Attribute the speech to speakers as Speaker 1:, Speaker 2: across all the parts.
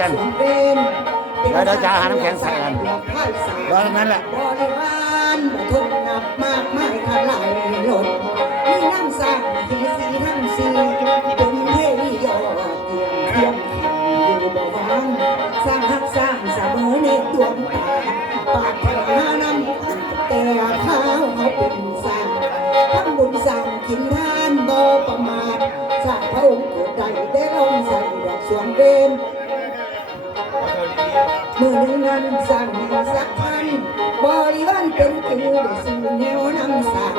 Speaker 1: กัน เดี๋ยวเดี๋ยวจะหาน้ำแข็งใส่กันรอตรงนั้นแหละ
Speaker 2: บริวารทุกหนักมากมายขลายหลดมีน้ำสร้างเฮสีทั้งสี มื่อหนึ่งนั้นสั่งให้สักพันบริวารเป็นจือได้สื่อแนวนำสั่ง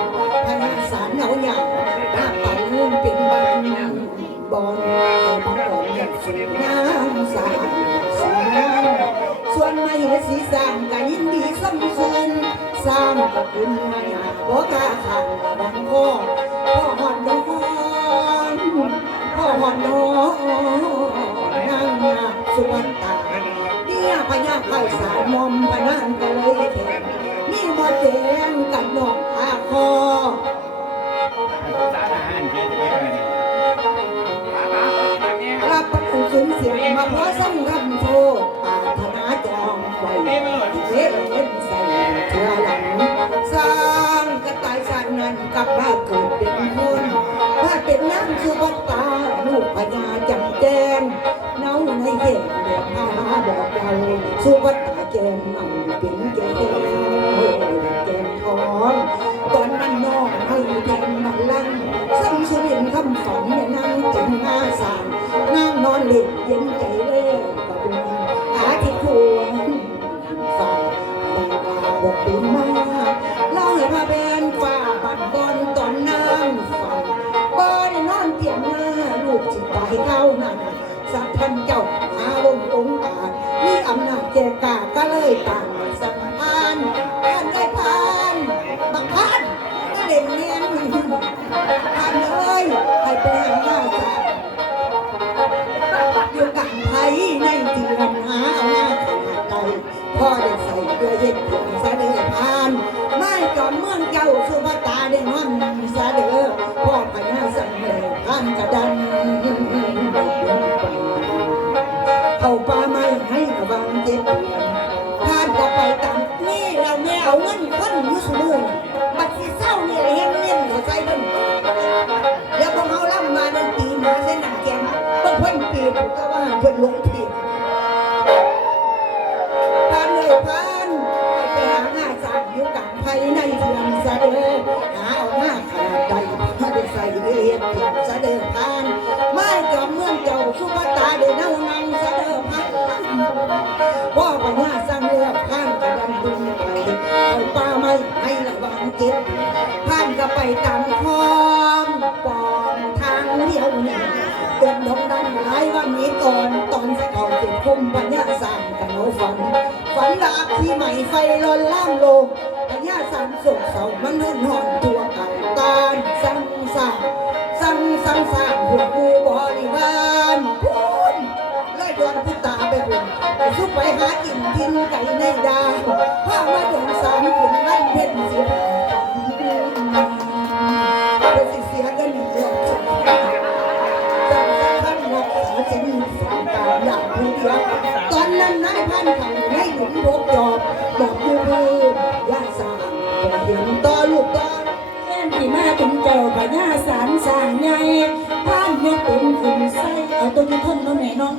Speaker 2: พนาสารเอาอย่างหน้าปังเป็นบานบอนเอาพังบอนอย่างสุดงามสางสีงามส่วนไม่ให้สีสร้างก็ยินดีสมคืนสร้างก็ขึ้นมาหาบ่กาขันบังพ่อพ่อหอดน้องพ่อหอดน้องนางนาสุวรรณตา พญาไพศาลมอมพนันก็เลยแข่งนี่มาแจงกันนอกอาคอรับประกันสูญเสียมาเพราะสั่งคำโทษปารถนาจองไว้เวรเล่นใส่เธอหลังสร้างกระต่ายสันนั้นกลับมาเกิดเป็นคนถ้าเป็นน้ำคือวัดตาลูกพญาจำแจงเน่าในเหตุเดือดพาบอกเรา สุวัดตาแจงมันเป็นแกงแกงทองตอนนั้นน้องให้แทนมันลังซ้ำสุรินคำฝันเนี่ยนั่งเต็มาสางนั่งนอนเล็กเย็นใจเล่กับบุญหาที่ควรฝากบางลาดอกดินมาเล่าให้มาเป็นฝ่าบัดบอนตอนน้ำฝันบ่ได้นอนเตียงหน้าลูกจิตใจเท่านั้นสักพันเจ้า กาก็เลยต่างสัมพันธ์ท่านได้พานบังคันก็เด่นเนียนท่านเอ้ยให้ไปหาหน้าสาอยู่กับไผในเดือนหาเอาหน้าขนาดใดพ่อได้ใส่เพื่อเย็ดผงสะเดือพานไม่จอมเมืองเจ้าสุภาตาได้ห้อมนำสะเดือพ่อพญาสังเวยพานกระดันเข้าป่าไม้ หลงผิดพันเลยพันไปหาหน้าจากอยู่กับไผในเทือนสะเดอ เดินลงดันหลายวันนี้ก่อนตอนจะเขาติดคุมปัญญาสร้างกันเอาฝัน ฝันรักที่ใหม่ไฟลนล่ามโลกปัญญาสร้างสุขเสามันหุ่นหอนตัวก่าตานสร้างสร้างสั่งสั่งสร้างพวกูบริวารพูนเลยดวนพุตาไปบุญไปซุปไปหากินกินไก่ในดาว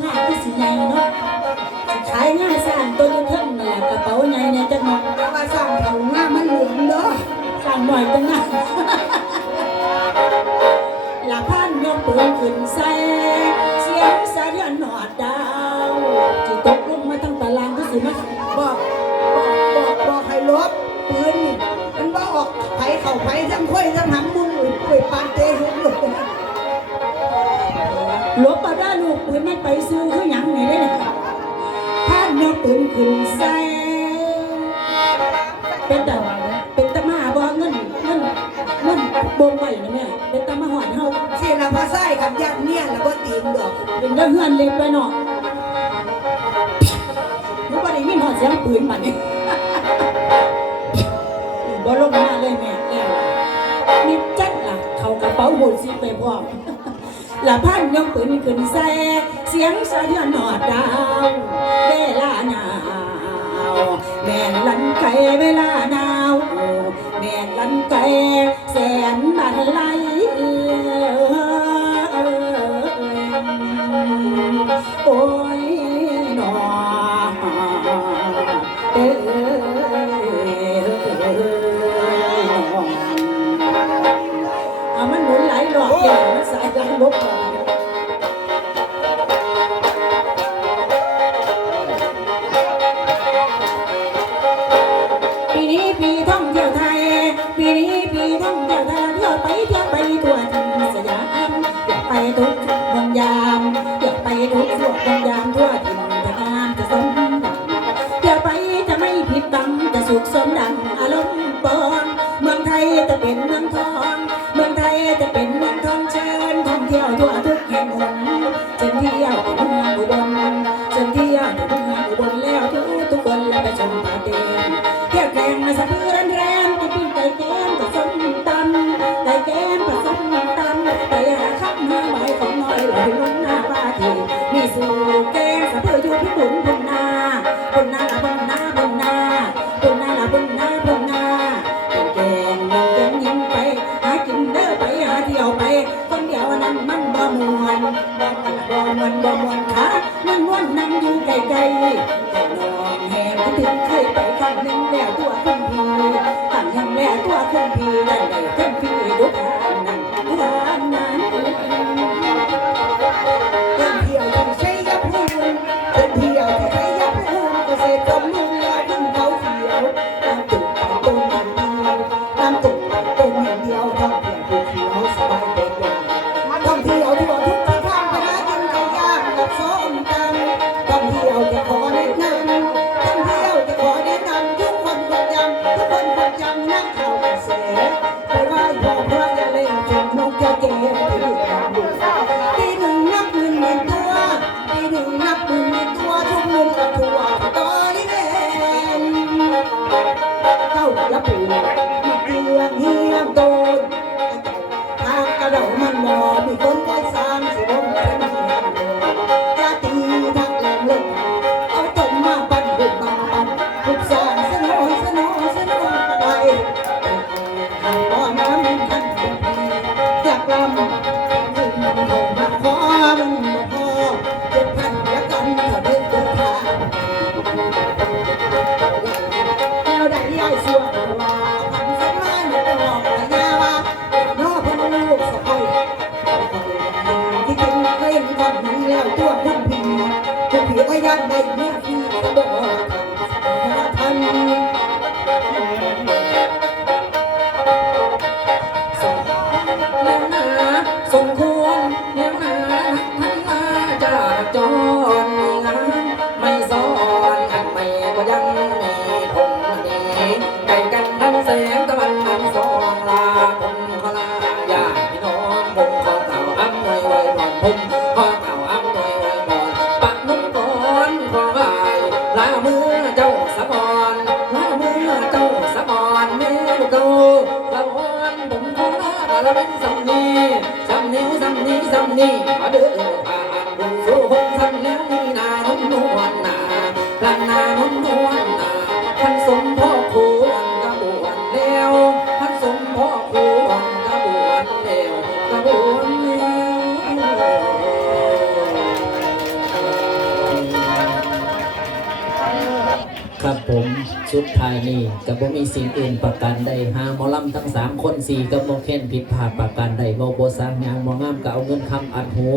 Speaker 2: มาแม่น้อง
Speaker 3: ง่ายที่สิใหญ่เนาะสิขายง่ายสร้างตัวยุทนนั่นแหละกระเป๋าใหญ่เนี่ยจังเนาะ
Speaker 2: แต่ว่าสร้างเขาหน้ามันเหลืองเด้อ
Speaker 3: สร้างหน่อยจังนะ
Speaker 2: ไม่
Speaker 3: ไปซื้อคือหยังนี่ได้เนี่ยผ่านยกปืนขึ้นใส่เป็นแต่เป็นตะมาบ่เงินเงินเงินบ่งไว้นะแม่เป็นตะมาหอดเฮา
Speaker 2: เสียละภาษากับยักเนี่ยแล้วก็ตีนดอก
Speaker 3: เป็นเรื่องเฮือนเล็กไปเนาะมันบ่ได้ยินหอดเสียงปืนบัดนี้บ่ลงมาเลยแม่แล้วมีจัดล่ะเข้ากระเป๋าโหดสิไปพร้อมละพันยกปืนขึ้นใส่เสีสียงสะเทือนหอดดาวเวลาหนาวแม่นลันไกเวลาหนาวแม่นลันไกแสนบันไล ตั้งแต่สุขสม มันบ่มวนบ่มวนขามันมวนนั่งอยู่ไกลๆแต่นองแหงคิดถึงเคยไปครั้งหนึ่งแล้วตัวคน
Speaker 2: พี่ตั้งยังแล้วตัวคนพี่ได้
Speaker 3: ผมขอเก่าอ้ำหน่วยไว้ก่อนปักนุ่มก่อนขอไหวลามือเจ้าสะบอนลามือเจ้าสะบอนแม่ลูกเจ้าละวอนผมขอลาละเป็นสำนีสำนีสำนี้สำนี้มาเด้อผ่านดูสู้คงสำแล้วนี่นานุ่มนวลนาลันนานุ่มนวลนาท่านสมพอ สุดท้ายนี่กับผมมีสิ่งอื่นประกันใดหาหมอลำทั้งสามคนสี่กับโมเคนผิดพลาดประกันใดโมโบสร้างงานมองามก็เอาเงินคำอัดหู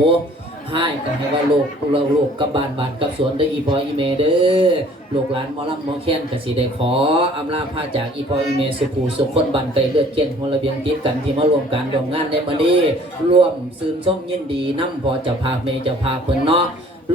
Speaker 3: ให้กันให้ว่าลูกเราลูกกับบานบานกับสวนเด้อีพออีเมเด้อลูกหลานมอลำมอเค้นก็สิได้ขออำลาพาจากอีพออีเมสุภูสุขคนบันไกเลือดเคียนหัวระเบียงติดกันที่มารวมการร่วมงานในมื้อนี้ร่วมซืนส้มยินดีนํพอจะพาเมจะพาเพิ่นเนาะ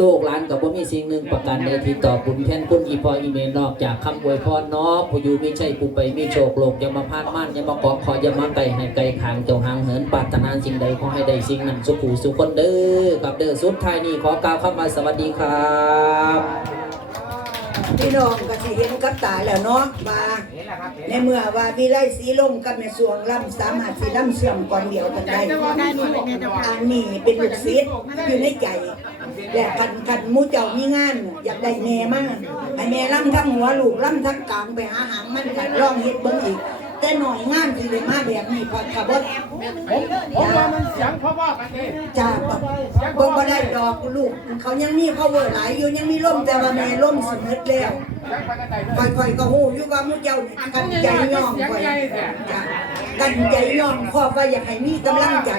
Speaker 3: ลูกหลานกับว่มีสิ่งหนึ่งประกันในที่ตอบบุญแทนคุณอีพออีเมลนอกจากคำอวยพรเนาะผู้อยู่ไม่ใช่ผู้ไปมีโชคโลกอย่ามาพลาดม่านอย่ามาเกาะขออย่ามาไก่ให้ไก่ขางเจ้าหางเหินปรารถนาสิ่งใดขอให้ได้สิ่งนั้นสุขูสุขคนเด้อกับเด้อสุดท้ายนี้ขอกล่าวคำว่าสวัสดีครับ
Speaker 2: พี่น้องก็สิเห็นกับตาแล้วเนาะว่าในเมื่อว่าวิไลสีลมกับแม่สวงล่ำสามารถสีล่ำเสื่อมก่อนเดียวกันได้อันนี้เป็นลูกศิษย์อยู่ในใจและคันคันมูเจ้ามีงาน อยากได้แม่มากให้แม่ล่ำทั้งหัวลูกล่ำทั้งกลางไปหาหางมันกันลองเฮ็ดเบิ่งอีก แต่หน่อยงานที่ได้มาแบบนี้พอถ้าบ่
Speaker 4: ผมผมว่ามันเสียงเพราะว่ากันเอง
Speaker 2: จ้าบ่บ่บ่ได้ดอกลูก เขายังมี power หลายอยู่ยังมีล่มแต่ว่าแม่ล่มสมิดแล้ว
Speaker 4: เสียงไปกันใด
Speaker 2: ค่อยๆก็ฮู้อยู่ว่าหมูเจ้านี่กันใจย่องค่อยจ้ะกันใจย่องพ่อว่าอยากให้มีกำลังใจ